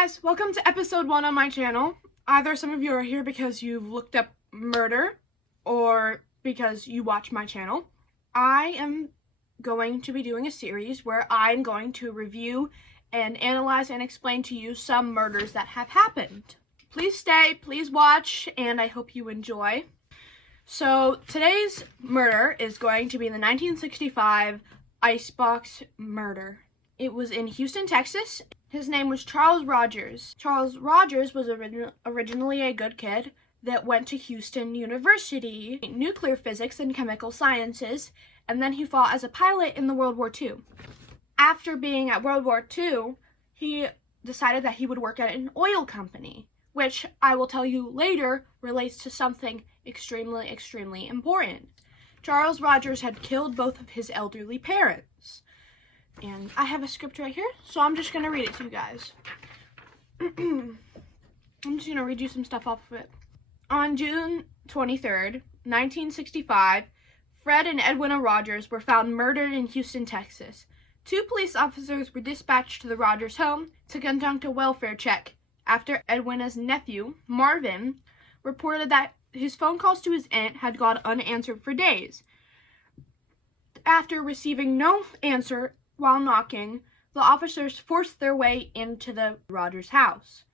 guys, welcome to episode 1 on my channel. Either some of you are here because you've looked up murder or because you watch my channel. I am going to be doing a series where I'm going to review and analyze and explain to you some murders that have happened. Please stay, please watch, and I hope you enjoy. So today's murder is going to be the 1965 Icebox murder. It was in Houston, Texas. His name was Charles Rogers. Charles Rogers was originally a good kid that went to Houston University, nuclear physics and chemical sciences, and then he fought as a pilot in the World War II. After being at World War II, he decided that he would work at an oil company, which I will tell you later relates to something extremely important. Charles Rogers had killed both of his elderly parents. And I have a script right here, so I'm just going to read it to you guys. I'm just going to read you some stuff off of it. On June 23rd, 1965, Fred and Edwina Rogers were found murdered in Houston, Texas. 2 police officers were dispatched to the Rogers home to conduct a welfare check after Edwina's nephew, Marvin, reported that his phone calls to his aunt had gone unanswered for days. After receiving no answer while knocking, the officers forced their way into the Rogers house.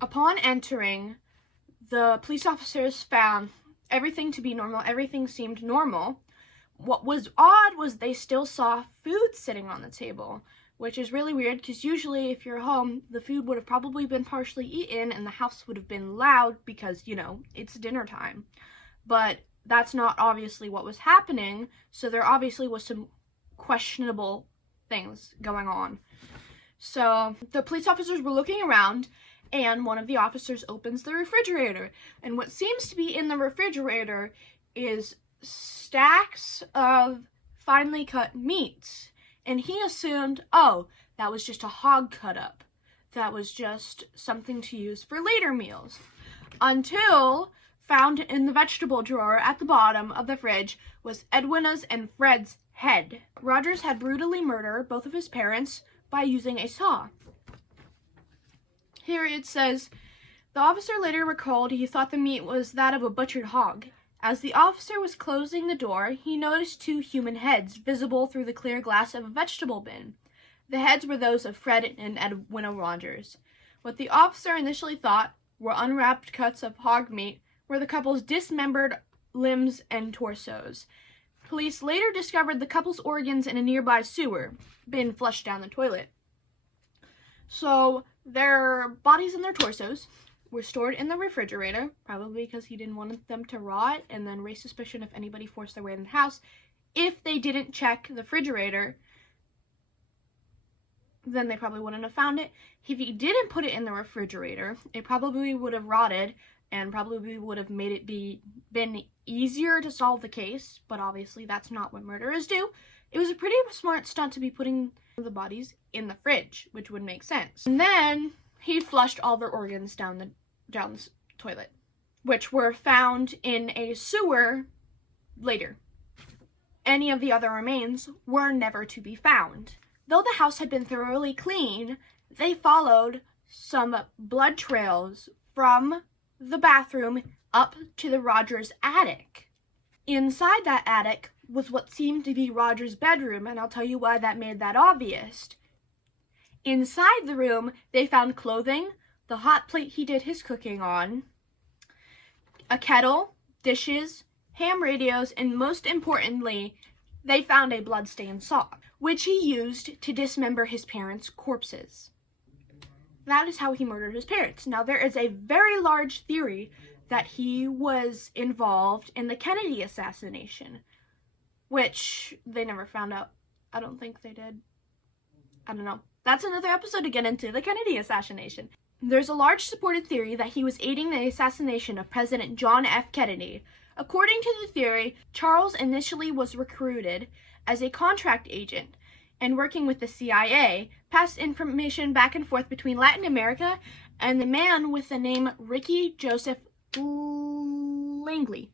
Upon entering, the police officers found everything to be normal. Everything seemed normal. What was odd was they still saw food sitting on the table, which is really weird because usually if you're home, the food would have probably been partially eaten and the house would have been loud because, you know, it's dinner time. But that's not obviously what was happening, so there obviously was some questionable things going on. So the police officers were looking around, and one of the officers opens the refrigerator, and what seems to be in the refrigerator is stacks of finely cut meats, and he assumed, oh, that was just a hog cut up. That was just something to use for later meals. Until found in the vegetable drawer at the bottom of the fridge was Edwina's and Fred's head. Rogers had brutally murdered both of his parents by using a saw. Here it says, the officer later recalled he thought the meat was that of a butchered hog. As the officer was closing the door, he noticed 2 human heads visible through the clear glass of a vegetable bin. The heads were those of Fred and Edwina Rogers. What the officer initially thought were unwrapped cuts of hog meat were the couple's dismembered limbs and torsos. Police later discovered the couple's organs in a nearby sewer bin flushed down the toilet. So their bodies and their torsos were stored in the refrigerator, probably because he didn't want them to rot and then raise suspicion if anybody forced their way in the house. If they didn't check the refrigerator, then they probably wouldn't have found it. If he didn't put it in the refrigerator, it probably would have rotted and probably would have made it been easier to solve the case, but obviously that's not what murderers do. It was a pretty smart stunt to be putting the bodies in the fridge, which would make sense. And then he flushed all their organs down the toilet, which were found in a sewer later. Any of the other remains were never to be found. Though the house had been thoroughly cleaned, they followed some blood trails from the bathroom up to the Rogers attic. Inside that attic was what seemed to be Rogers' bedroom, and I'll tell you why that made that obvious. Inside the room, they found clothing, the hot plate he did his cooking on, a kettle, dishes, ham radios, and most importantly, they found a bloodstained saw, which he used to dismember his parents' corpses. That is how he murdered his parents. Now, there is a very large theory that he was involved in the Kennedy assassination, which they never found out. I don't think they did. I don't know. That's another episode to get into, the Kennedy assassination. There's a large supported theory that he was aiding the assassination of President John F. Kennedy. According to the theory, Charles initially was recruited as a contract agent and working with the CIA, passed information back and forth between Latin America and the man with the name Ricky Joseph Langley.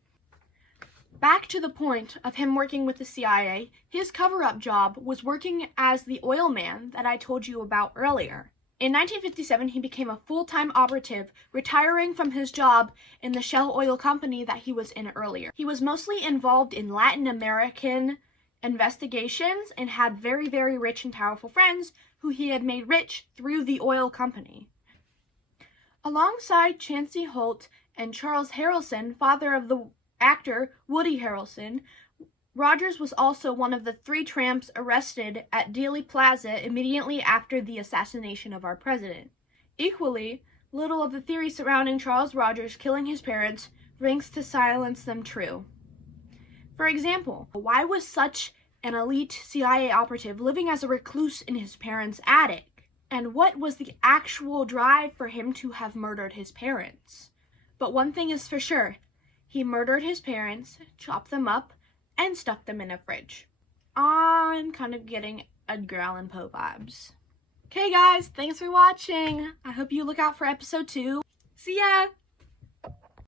Back to the point of him working with the CIA, his cover-up job was working as the oil man that I told you about earlier. In 1957, he became a full-time operative, retiring from his job in the Shell Oil Company that he was in earlier. He was mostly involved in Latin American investigations and had very, very rich and powerful friends who he had made rich through the oil company. Alongside Chancey Holt and Charles Harrelson, father of the actor Woody Harrelson, Rogers was also one of the 3 tramps arrested at Dealey Plaza immediately after the assassination of our president. Equally, little of the theory surrounding Charles Rogers killing his parents rings to silence them true. For example, why was such an elite CIA operative living as a recluse in his parents' attic? And what was the actual drive for him to have murdered his parents? But one thing is for sure, he murdered his parents, chopped them up, and stuck them in a fridge. I'm kind of getting Edgar Allan Poe vibes. Okay guys, thanks for watching. I hope you look out for episode 2. See ya!